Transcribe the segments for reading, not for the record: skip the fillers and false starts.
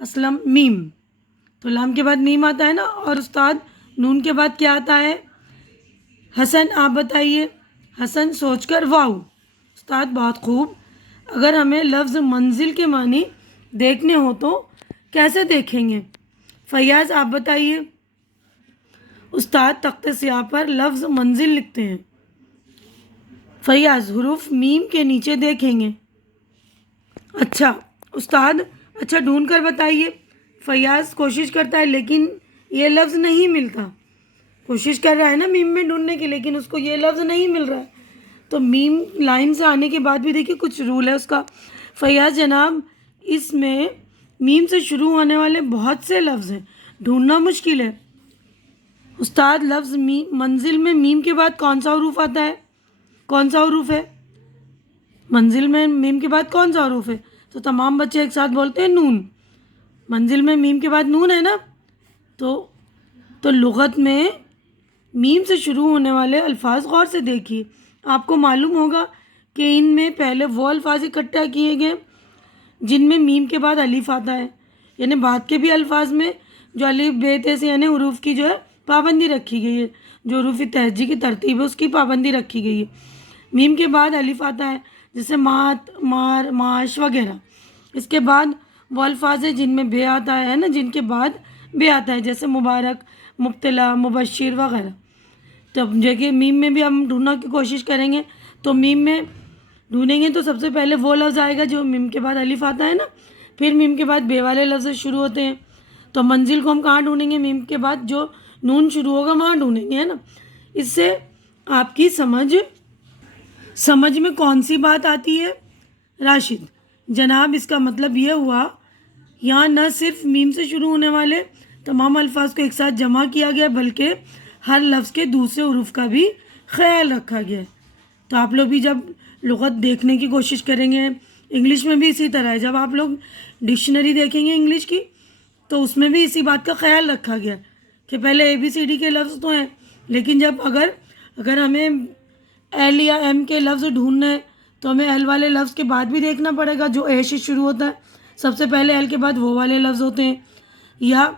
اسلم میم، تو لام کے بعد میم آتا ہے نا، اور استاد نون کے بعد کیا آتا ہے؟ حسن، آپ بتائیے. حسن سوچ کر واو. استاد بہت خوب. اگر ہمیں لفظ منزل کے معنی دیکھنے ہو تو کیسے دیکھیں گے؟ فیاض آپ بتائیے. استاد تخت سیاہ پر لفظ منزل لکھتے ہیں. فیاض حروف میم کے نیچے دیکھیں گے. اچھا استاد، اچھا ڈھونڈ کر بتائیے. فیاض کوشش کرتا ہے لیکن یہ لفظ نہیں ملتا. کوشش کر رہا ہے نا میم میں ڈھونڈنے کی، لیکن اس کو یہ لفظ نہیں مل رہا ہے. تو میم لائن سے آنے کے بعد بھی دیکھیے کچھ رول ہے اس کا. فیاض جناب، اس میں میم سے شروع ہونے والے بہت سے لفظ ہیں، ڈھونڈنا مشکل ہے. استاد لفظ منزل میں میم کے بعد کون سا حروف آتا ہے؟ کون سا حروف ہے منزل میں میم کے بعد؟ کون سا حروف ہے؟ تو تمام بچے ایک ساتھ بولتے ہیں نون. منزل میں میم کے بعد نون ہے نا. تو لغت میں میم سے شروع ہونے والے الفاظ غور سے دیکھیے. آپ کو معلوم ہوگا کہ ان میں پہلے وہ الفاظ اکٹھا کیے گئے جن میں میم کے بعد الف آتا ہے، یعنی بعد کے بھی الفاظ میں جو الف بے تے سے یعنی حروف کی جو ہے پابندی رکھی گئی ہے، جو حروف تہجی کی ترتیب ہے اس کی پابندی رکھی گئی ہے. میم کے بعد الف آتا ہے، جیسے مات، مار، معاش وغیرہ. اس کے بعد وہ الفاظ ہیں جن میں بے آتا ہے نا، جن کے بعد بے آتا ہے، جیسے مبارک، مبتلا، مبشر وغیرہ. تو دیکھیے میم میں بھی ہم ڈھونڈنے کی کوشش کریں گے، تو میم میں ڈھونڈیں گے تو سب سے پہلے وہ لفظ آئے گا جو میم کے بعد الف آتا ہے نا، پھر میم کے بعد بے والے لفظ شروع ہوتے ہیں. تو منزل کو ہم کہاں ڈھونڈیں گے؟ میم کے بعد جو نون شروع ہوگا وہاں ڈھونڈیں گے، ہے نا. اس سے آپ کی سمجھ میں کون سی بات آتی ہے؟ راشد جناب، اس کا مطلب یہ ہوا یہاں نہ صرف میم سے شروع ہونے والے تمام الفاظ کو ایک ساتھ جمع کیا گیا بلکہ ہر لفظ کے دوسرے حروف کا بھی خیال رکھا گیا ہے. تو آپ لوگ بھی جب لغت دیکھنے کی کوشش کریں گے، انگلش میں بھی اسی طرح ہے. جب آپ لوگ ڈکشنری دیکھیں گے انگلش کی تو اس میں بھی اسی بات کا خیال رکھا گیا کہ پہلے ABCD کے لفظ تو ہیں، لیکن جب اگر ہمیں ایل یا ایم کے لفظ ڈھونڈنا ہے تو ہمیں ایل والے لفظ کے بعد بھی دیکھنا پڑے گا جو اے سے شروع ہوتا ہے. سب سے پہلے ایل کے بعد وہ والے لفظ ہوتے ہیں. یا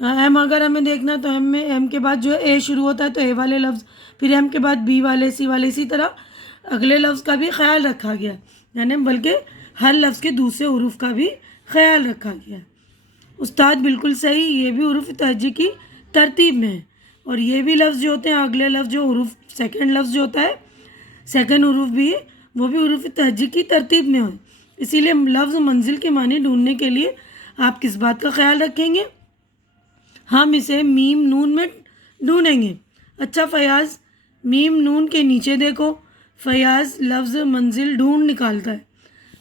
ایم اگر ہمیں دیکھنا ہے تو ایم میں ایم کے بعد جو ہے اے شروع ہوتا ہے تو اے والے لفظ، پھر ایم کے بعد بی والے، سی والے، اسی طرح اگلے لفظ کا بھی خیال رکھا گیا، یعنی بلکہ ہر لفظ کے دوسرے حروف کا بھی خیال رکھا گیا. استاد بالکل صحیح، یہ بھی حروف تہجی کی ترتیب میں ہے، اور یہ بھی لفظ جو ہوتے ہیں اگلے لفظ جو حروف سیکنڈ لفظ جو ہوتا ہے سیکنڈ حروف بھی وہ بھی حروف تہجی کی ترتیب میں ہو. اسی لیے لفظ منزل کے معنی ڈھونڈنے کے لیے آپ کس بات کا خیال رکھیں گے؟ ہم اسے میم نون میں ڈھونڈیں گے. اچھا فیاض، میم نون کے نیچے دیکھو. فیاض لفظ منزل ڈھونڈ نکالتا ہے.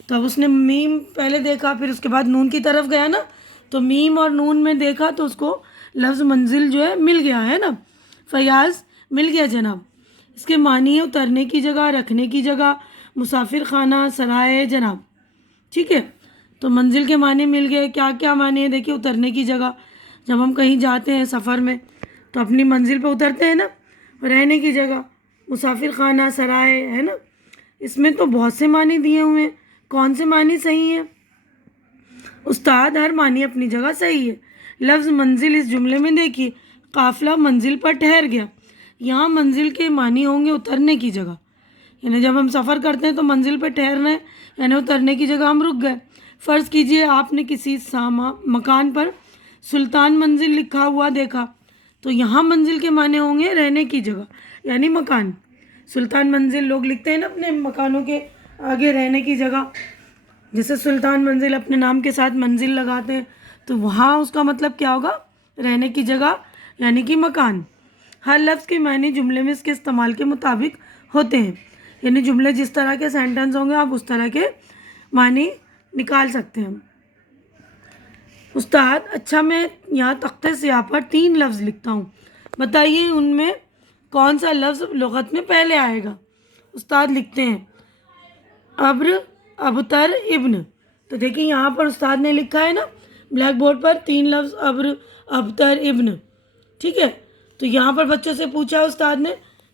تو اب اس نے میم پہلے دیکھا، پھر اس کے بعد نون کی طرف گیا نا، تو میم اور نون میں دیکھا تو اس کو لفظ منزل جو ہے مل گیا ہے نا. فیاض مل گیا جناب. اس کے معنی ہے اترنے کی جگہ، رکھنے کی جگہ، مسافر خانہ، سرائے جناب. ٹھیک ہے، تو منزل کے معنی مل گئے. کیا کیا معنی ہے دیکھیے؟ اترنے کی جگہ، جب ہم کہیں جاتے ہیں سفر میں تو اپنی منزل پہ اترتے ہیں نا. رہنے کی جگہ مسافر خانہ، سرائے، ہے نا. اس میں تو بہت سے معنی دیے ہوئے ہیں، کون سے معنی صحیح ہیں؟ استاد ہر معنی اپنی جگہ صحیح ہے. لفظ منزل اس جملے میں دیکھیے، قافلہ منزل پر ٹھہر گیا. یہاں منزل کے معنی ہوں گے اترنے کی جگہ، یعنی جب ہم سفر کرتے ہیں تو منزل پہ ٹھہرنا ہے، یعنی اترنے کی جگہ ہم رک گئے. فرض کیجئے آپ نے کسی مکان پر سلطان منزل لکھا ہوا دیکھا، تو یہاں منزل کے معنی ہوں گے رہنے کی جگہ یعنی مکان. سلطان منزل لوگ لکھتے ہیں نا اپنے مکانوں کے آگے رہنے کی جگہ، جیسے سلطان منزل اپنے نام کے ساتھ منزل لگاتے ہیں، تو وہاں اس کا مطلب کیا ہوگا؟ رہنے کی جگہ یعنی کہ مکان. ہر لفظ کے معنی جملے میں اس کے استعمال کے مطابق ہوتے ہیں، یعنی جملے جس طرح کے سینٹنس ہوں گے آپ اس طرح کے معنی نکال سکتے ہیں. استاد اچھا، میں یہاں تختے سیاہ پر 3 لفظ لکھتا ہوں، بتائیے ان میں کون سا لفظ لغت میں پہلے آئے گا؟ استاد لکھتے ہیں ابر، ابتر، ابن. تو دیکھیں یہاں پر استاد نے لکھا ہے نا بلیک بورڈ پر 3 لفظ ابر، ابتر، ابن. ٹھیک ہے، تو یہاں پر بچوں سے پوچھا استاد نے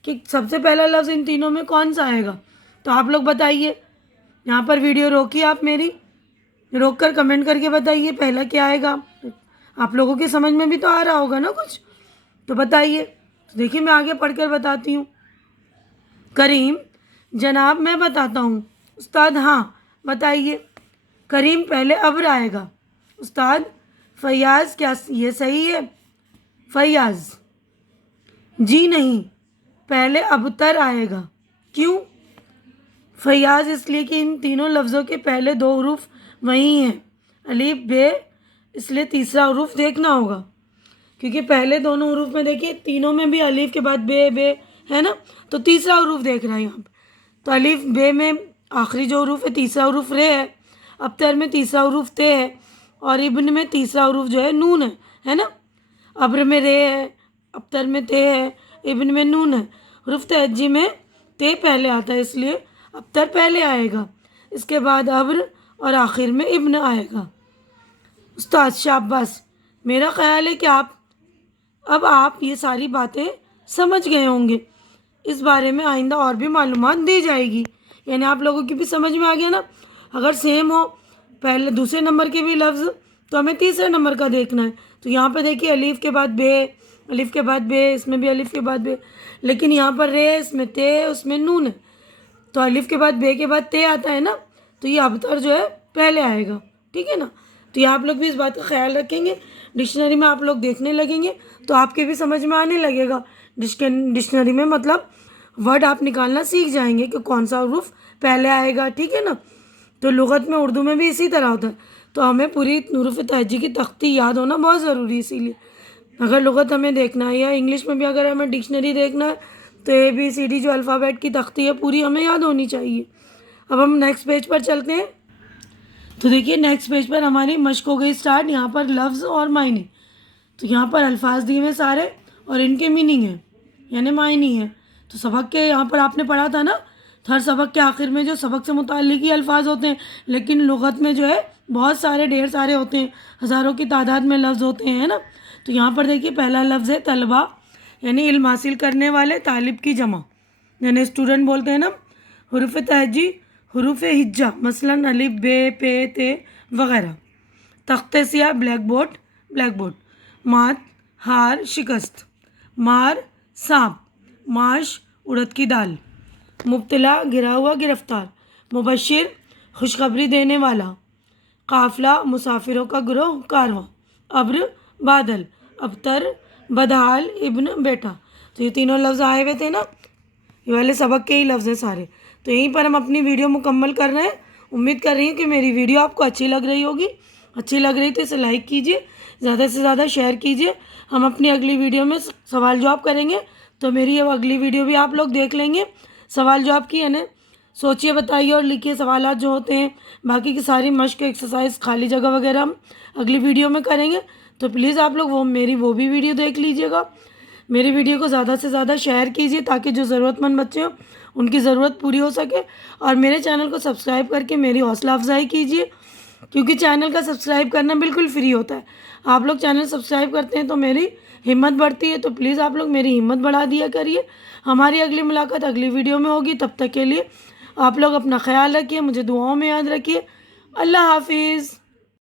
کہ سب سے پہلا لفظ ان تینوں میں کون سا آئے گا؟ تو آپ لوگ بتائیے. یہاں پر ویڈیو روکیے آپ میری، روک کر کمنٹ کر کے بتائیے پہلا کیا آئے گا. آپ لوگوں کی سمجھ میں بھی تو آ رہا ہوگا نا کچھ, تو بتائیے. دیکھیے میں آگے پڑھ کر بتاتی ہوں. کریم: جناب میں بتاتا ہوں. استاد: ہاں بتائیے. کریم: پہلے ابر آئے گا. استاد: فیاض: کیا یہ صحیح ہے؟ فیاض: جی نہیں, پہلے ابتر آئے گا. کیوں؟ فیاض: اس لیے کہ ان تینوں لفظوں کے پہلے دو حروف وہی ہیں, الف بے, اس لیے تیسرا حروف دیکھنا ہوگا. کیونکہ پہلے دونوں حروف میں دیکھیے تینوں میں بھی الف کے بعد بے بے ہے نا, تو تیسرا حروف دیکھ رہا ہے یہاں پہ. تو الف بے میں آخری جو حروف ہے تیسرا حروف رے ہے, ابتر میں تیسرا حروف تے ہے, اور ابن میں تیسرا حروف جو ہے نون ہے نا. ابر میں رے ہے, ابتر میں تے ہے, ابن میں نون ہے. حروف تہجی میں تے پہلے آتا ہے, اس لیے ابتر پہلے آئے گا, اس کے بعد ابر, اور آخر میں ابن آئے گا. استاد: شاباش. میرا خیال ہے کہ اب آپ یہ ساری باتیں سمجھ گئے ہوں گے. اس بارے میں آئندہ اور بھی معلومات دی جائے گی. یعنی آپ لوگوں کی بھی سمجھ میں آ گیا نا. اگر سیم ہو پہلے دوسرے نمبر کے بھی لفظ تو ہمیں تیسرے نمبر کا دیکھنا ہے. تو یہاں پہ دیکھیے الف کے بعد بے, الف کے بعد بے, اس میں بھی الف کے بعد بے, لیکن یہاں پر رے, اس میں تے, اس میں نون ہے. تو الف کے بعد بے کے بعد تے آتا ہے نا, تو یہ ابتر جو ہے پہلے آئے گا. ٹھیک ہے نا. تو یہ آپ لوگ بھی اس بات کا خیال رکھیں گے. ڈکشنری میں آپ لوگ دیکھنے لگیں گے تو آپ کے بھی سمجھ میں آنے لگے گا. ڈکشنری میں مطلب ورڈ آپ نکالنا سیکھ جائیں گے کہ کون سا حروف پہلے آئے گا. ٹھیک ہے نا. تو لغت میں اردو میں بھی اسی طرح ہوتا ہے. تو ہمیں پوری حروف تہجی کی تختی یاد ہونا بہت ضروری ہے. اسی لیے اگر لغت ہمیں دیکھنا ہے یا انگلش میں بھی اگر ہمیں ڈکشنری دیکھنا ہے تو ABCD جو الفابیٹ کی تختی ہے پوری ہمیں یاد ہونی چاہیے. اب ہم نیکسٹ پیج پر چلتے ہیں. تو دیکھیے نیکسٹ پیج پر ہماری مشق ہو گئی اسٹارٹ. یہاں پر لفظ اور معنی. تو یہاں پر الفاظ دیے ہوئے سارے اور ان کے میننگ ہیں یعنی معنی ہیں. تو سبق کے یہاں پر آپ نے پڑھا تھا نا, ہر سبق کے آخر میں جو سبق سے متعلق ہی الفاظ ہوتے ہیں, لیکن لغت میں جو ہے بہت سارے ڈھیر سارے ہوتے ہیں, ہزاروں کی تعداد میں لفظ ہوتے ہیں نا. تو یہاں پر دیکھیے پہلا لفظ ہے طلبہ, یعنی علم حاصل کرنے والے, طالب کی جمع یعنی اسٹوڈنٹ بولتے ہیں نا. حروف تہجی حروف ہجا مثلاً الف بے پے تے وغیرہ. تخت سیاہ بلیک بورڈ, بلیک بورڈ. مات ہار شکست. مار سانپ. معاش اڑد کی دال. مبتلا گرا ہوا گرفتار. مبشر خوشخبری دینے والا. قافلہ مسافروں کا گروہ کارواں. ابر بادل. ابتر بدحال ابن بیٹا. تو یہ تینوں لفظ آئے ہوئے تھے نا, یہ والے سبق کے ہی لفظ ہیں سارے. تو یہیں پر ہم اپنی ویڈیو مکمل کر رہے ہیں. امید کر رہی ہوں کہ میری ویڈیو آپ کو اچھی لگ رہی ہوگی. اچھی لگ رہی تو اسے لائک کیجیے, زیادہ سے زیادہ شیئر کیجیے. ہم اپنی اگلی ویڈیو میں سوال جواب کریں گے, تو میری یہ اگلی ویڈیو بھی آپ لوگ دیکھ لیں گے. سوال جواب کی ہے نا, سوچیے بتائیے اور لکھیے سوالات جو ہوتے ہیں. باقی کی ساری مشق ایکسرسائز خالی جگہ وغیرہ ہم اگلی ویڈیو میں کریں گے. تو پلیز آپ لوگ وہ بھی ویڈیو دیکھ لیجیے گا. میری ویڈیو کو زیادہ سے زیادہ شیئر کیجیے تاکہ جو ضرورت مند بچے ہوں ان کی ضرورت پوری ہو سکے. اور میرے چینل کو سبسکرائب کر کے میری حوصلہ افزائی کیجیے, کیونکہ چینل کا سبسکرائب کرنا بالکل فری ہوتا ہے. آپ لوگ چینل سبسکرائب کرتے ہیں تو میری ہمت بڑھتی ہے. تو پلیز آپ لوگ میری ہمت بڑھا دیا کریے. ہماری اگلی ملاقات اگلی ویڈیو میں ہوگی. تب تک کے لیے آپ لوگ اپنا خیال رکھیے, مجھے دعاؤں میں یاد رکھیے. اللہ حافظ.